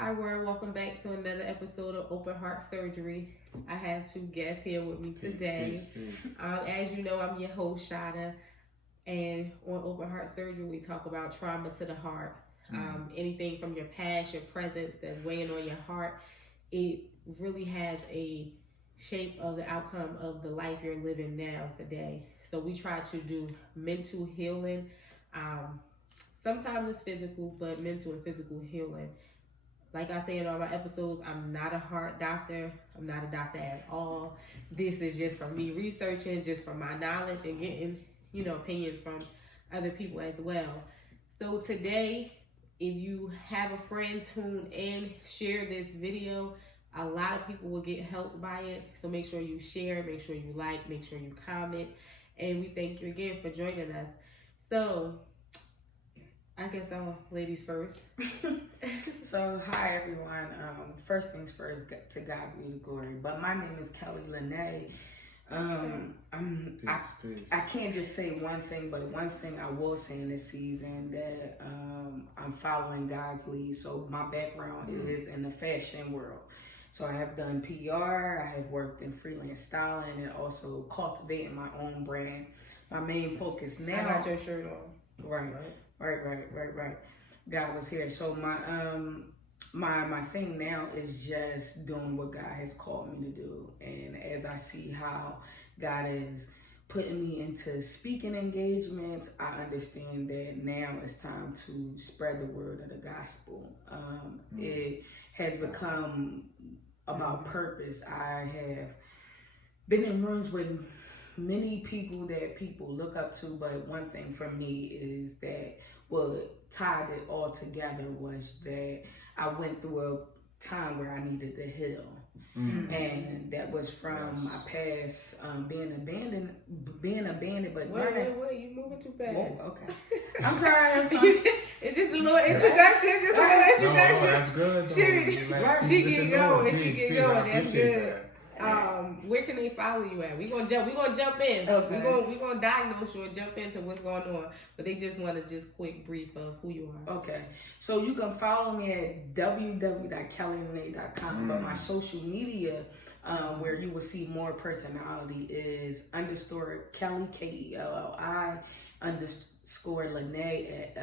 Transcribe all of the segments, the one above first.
Hi world, welcome back to another episode of Open Heart Surgery. I have two guests here with me today. Peace. As you know, I'm your host, Shada, and on Open Heart Surgery, we talk about trauma to the heart. Anything from your past, your presence that's weighing on your heart, it really has a shape of the outcome of the life you're living now today. So we try to do mental healing. Sometimes it's physical, but mental and physical healing. Like I say in all my episodes, I'm not a heart doctor. I'm not a doctor at all. This is just from me researching, just from my knowledge and getting, opinions from other people as well. So today, if you have a friend, tune in, share this video. A lot of people will get helped by it. So make sure you share, make sure you like, make sure you comment. And we thank you again for joining us. So I guess ladies first. So, hi everyone. First things first, to God be the glory. But my name is Kellie, Lanee. I can't just say one thing, but one thing I will say in this season that I'm following God's lead. So my background is in the fashion world. So I have done PR, I have worked in freelance styling, and also cultivating my own brand. My main focus now. I got your shirt on. Right. God was here. So my thing now is just doing what God has called me to do. And as I see how God is putting me into speaking engagements, I understand that now it's time to spread the word of the gospel. It has become about purpose. I have been in rooms with many people that people look up to, but one thing for me is that what tied it all together was that I went through a time where I needed to heal. And that was from my past, being abandoned, but wait, you moving too fast. Whoa, okay. I'm sorry. It's just a little introduction. No, that's good. She get going. That's good. Where can they follow you at? We're gonna jump in. Okay. We're gonna diagnose you and jump into what's going on. But they just want to just quick brief of who you are. Okay. So you can follow me at www.kellielanee.com. But my social media, where you will see more personality, is _Kellie KELLI _Lanee at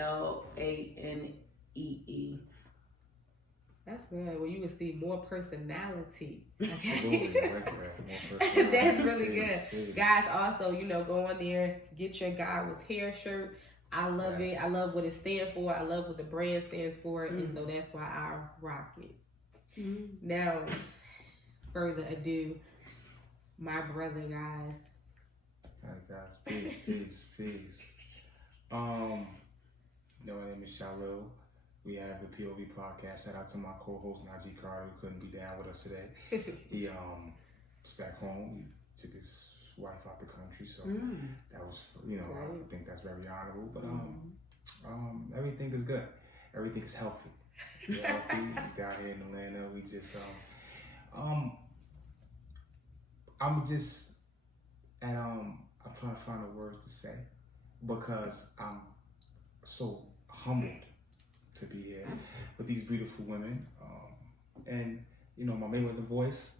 LANEE. That's good. Well, you will see more personality. Okay. That's really good. Guys, also, go on there, get your God Was Here shirt. I love it. I love what it stands for. I love what the brand stands for. And so that's why I rock it. Now, further ado, my brother, guys. All right, guys. Peace. My name is Shalil. We have the POV podcast. Shout out to my co-host Najee Carter, who couldn't be down with us today. He is back home. He took his wife out the country, so that was, I think that's very honorable. But everything is good. Everything is healthy. We're healthy. He's down here in Atlanta. We just I'm trying to find the words to say because I'm so humbled to be here with these beautiful women, and my Mayweather voice.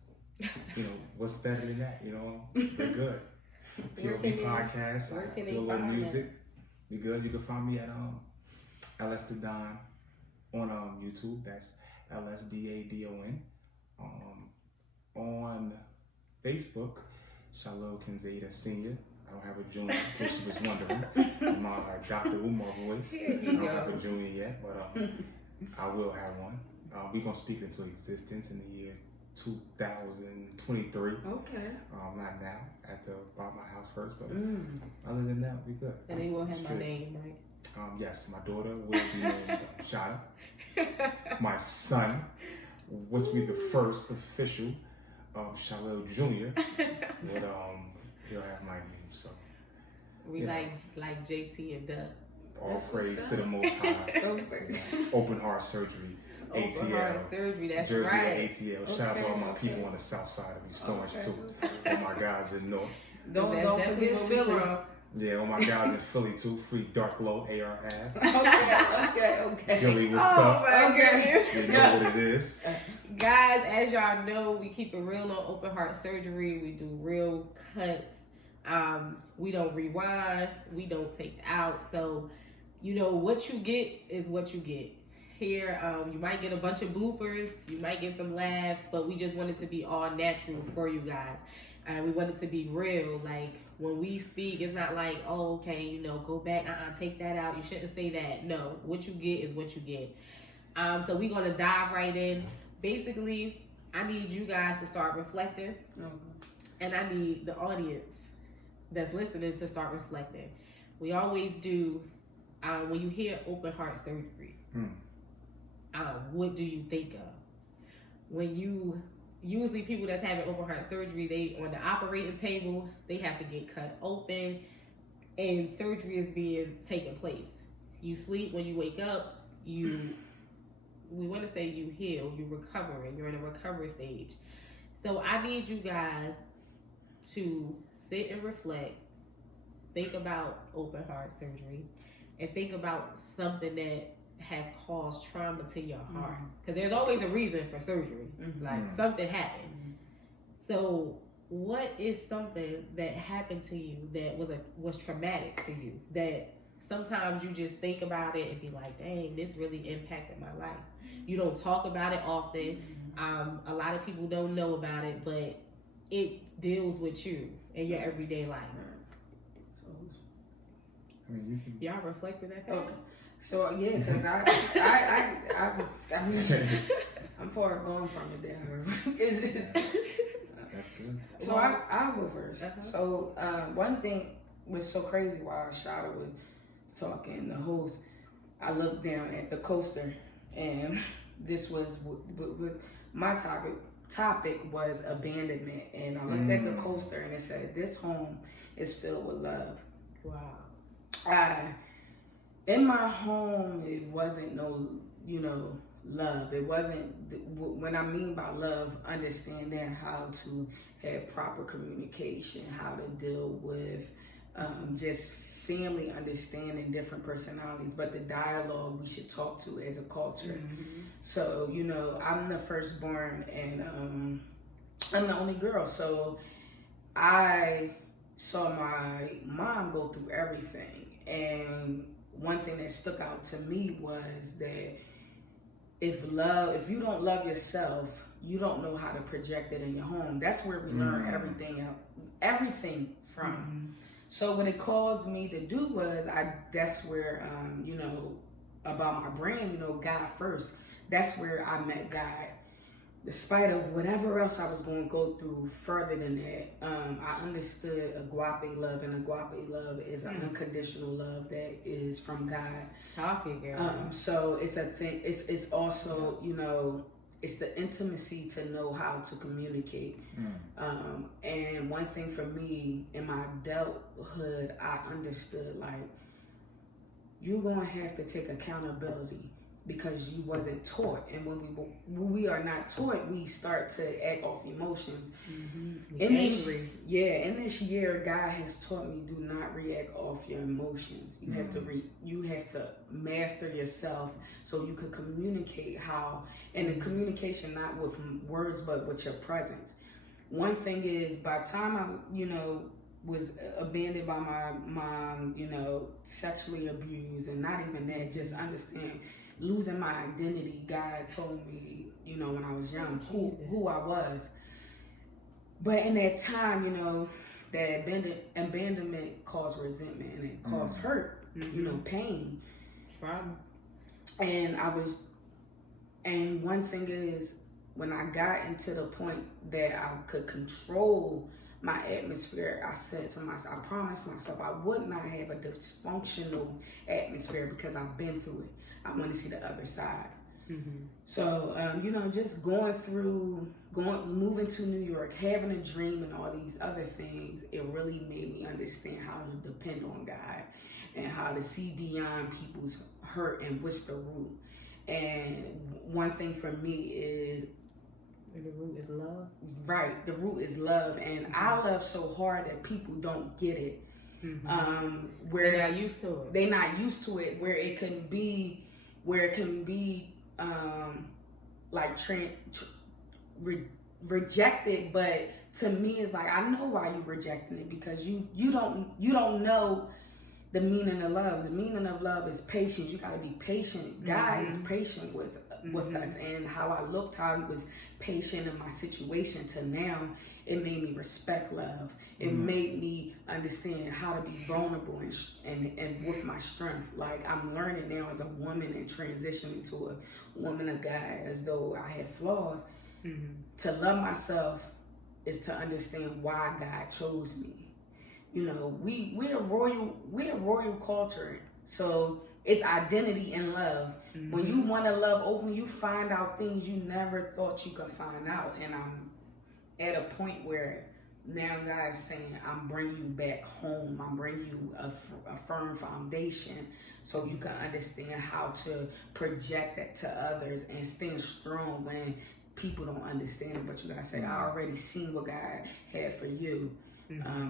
What's better than that? We're good. POV podcast. I do a little music. We good. You can find me at LS the Don on YouTube. That's LSDADON. On Facebook, Shalil Canzater Senior. I don't have a junior, in case you was wondering. My Dr. Umar voice. I don't have a junior yet, but I will have one. We're going to speak into existence in the year 2023. Okay. Not now. I have to buy my house first, but other than that, we good. And they will have my name, right? Yes, my daughter will be named Shada. My son, which will be the first official Shalil Jr. But he'll have my name. So we like JT and Duck. All praise to the Most High. Open Heart Surgery. ATL. Heart Surgery, that's Jersey right. ATL. Shout out to all my people on the south side of these stones too. All my guys in north. Don't forget Philly. Yeah, all my guys in Philly too. Free Dark Low AR Ave. Okay. Philly, what's Oh up? my Okay. You know what it is. Guys, as y'all know, we keep it real on open heart surgery. We do real cuts. We don't rewind. We don't take out. So, what you get is what you get. Here, you might get a bunch of bloopers. You might get some laughs, but we just want it to be all natural for you guys. We want it to be real. Like, when we speak, it's not like, oh, okay, go back, take that out. You shouldn't say that. No, what you get is what you get. So we're going to dive right in. Basically, I need you guys to start reflecting, and I need the audience that's listening to start reflecting. We always do, when you hear open heart surgery, what do you think of? Usually people that's having open heart surgery, they on the operating table, they have to get cut open, and surgery is being taken place. You sleep, when you wake up, we want to say you heal, you're recovering, you're in a recovery stage. So I need you guys to sit and reflect, think about open heart surgery, and think about something that has caused trauma to your heart. Because there's always a reason for surgery. Like, something happened. So what is something that happened to you that was traumatic to you, that sometimes you just think about it and be like, dang, this really impacted my life? You don't talk about it often. A lot of people don't know about it, but it deals with you in your everyday life. I mean, you can... Y'all reflecting that fast? Okay. So yeah, because I mean, I'm far gone from it there. That's good. So I'll go first. So one thing was so crazy while Shada was talking, the host, I looked down at the coaster, and this was my topic was abandonment, and I looked at the coaster and it said, "This home is filled with love." Wow. In my home, it wasn't no, love. It wasn't, when I mean by love, understanding how to have proper communication, how to deal with just family, understanding different personalities, but the dialogue we should talk to as a culture. So, I'm the firstborn, and I'm the only girl. So I saw my mom go through everything, and one thing that stuck out to me was that if you don't love yourself, you don't know how to project it in your home. That's where we learn everything from. So what it caused me to do was, that's where, about my brand, God first. That's where I met God. Despite of whatever else I was going to go through further than that, I understood agape love, and agape love is an unconditional love that is from God. Talking, girl. So it's a thing. It's also, it's the intimacy to know how to communicate. And one thing for me in my adulthood, I understood, like, you're going to have to take accountability, because you wasn't taught. And when we are not taught, we start to act off emotions. In this year, God has taught me, do not react off your emotions. You have to you have to master yourself so you can communicate how, and the communication not with words but with your presence. One thing is, by the time I was abandoned by my mom, sexually abused, and not even that, just understand, losing my identity, God told me, when I was young, who I was. But in that time, that abandonment caused resentment, and it caused hurt, pain. And one thing is, when I got into the point that I could control my atmosphere, I said to myself, I promised myself I would not have a dysfunctional atmosphere, because I've been through it. I want to see the other side. So, just moving to New York, having a dream, and all these other things, it really made me understand how to depend on God, and how to see beyond people's hurt and what's the root. And one thing for me is, the root is love. Right, the root is love, and I love so hard that people don't get it. Where they're not used to it. They're not used to it. Where it can be like rejected, but to me it's like, I know why you're rejecting it, because you don't know the meaning of love. The meaning of love is patience. You got to be patient. God is patient with us, and how I looked, how he was patient in my situation, to now it made me respect love. It made me understand how to be vulnerable and with my strength. Like, I'm learning now as a woman and transitioning to a woman of God, as though I had flaws. To love myself is to understand why God chose me. You know, we're a royal culture, so it's identity and love. When you want to love openly, you find out things you never thought you could find out. And I'm at a point where now God is saying, I'm bringing you back home. I'm bringing you a firm foundation, so you can understand how to project that to others and stand strong when people don't understand it. But you gotta say, I already seen what God had for you.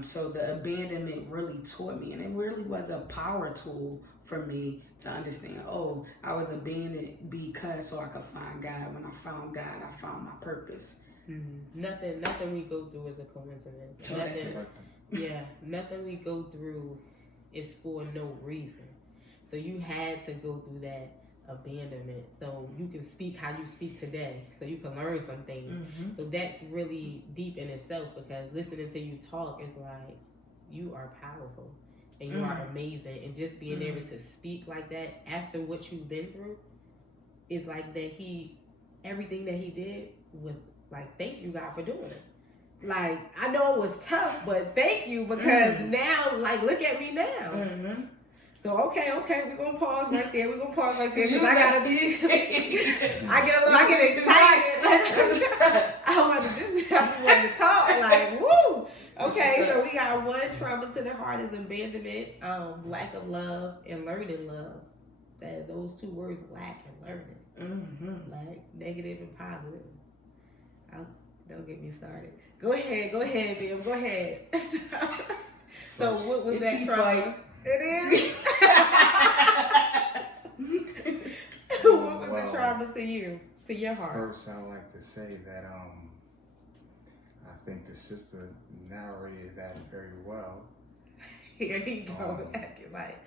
So the abandonment really taught me, and it really was a power tool for me to understand, oh, I was abandoned because so I could find God. When I found God, I found my purpose. Nothing we go through is a coincidence. Nothing we go through is for no reason. So you had to go through that abandonment so you can speak how you speak today, so you can learn some things. So that's really deep in itself, because listening to you talk is like, you are powerful and you are amazing, and just being able to speak like that after what you've been through is like that. Everything that he did was like, thank you, God, for doing it. Like, I know it was tough, but thank you, because now, like, look at me now. So okay, we're gonna pause right there. Because I gotta be. I get excited. I want to talk. Like, woo. Okay, so we got one trauma to the heart is abandonment, lack of love, and learning love. That those two words, lack and learning, like negative and positive. Don't get me started. Go ahead, Bill. Go ahead. So what was that trauma? It is. What was the trauma to you, to your heart? First, I'd like to say that I think the sister narrated that very well. Here he goes, acting like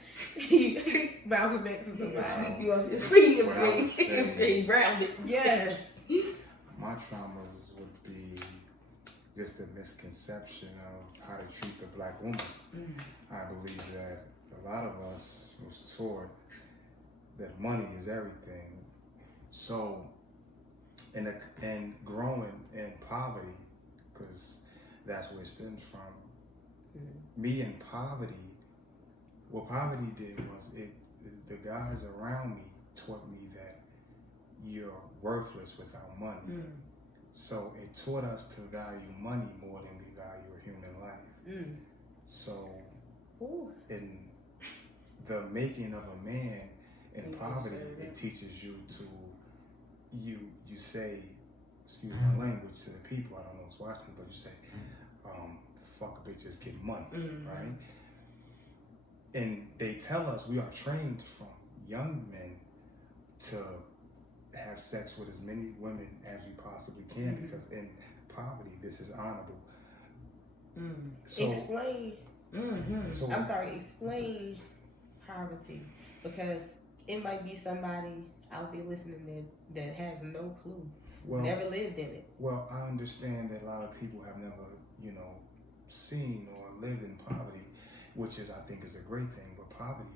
Malcolm X is about. Sweep you off your feet and be grounded. Yes. My traumas would be just a misconception of how to treat the black woman. I believe that a lot of us was taught that money is everything. So, and growing in poverty, because that's where it stems from. Me in poverty, what poverty did was the guys around me taught me that you're worthless without money. So it taught us to value money more than we value a human life. So in the making of a man in poverty, it teaches you to, you say, excuse my language to the people, I don't know who's watching, but you say, fuck bitches, get money, right? And they tell us, we are trained from young men to have sex with as many women as you possibly can, because in poverty, this is honorable. So, explain. So, I'm sorry, explain poverty, because it might be somebody out there listening that has no clue, never lived in it. Well, I understand that a lot of people have never, seen or lived in poverty, which is, I think, is a great thing. But poverty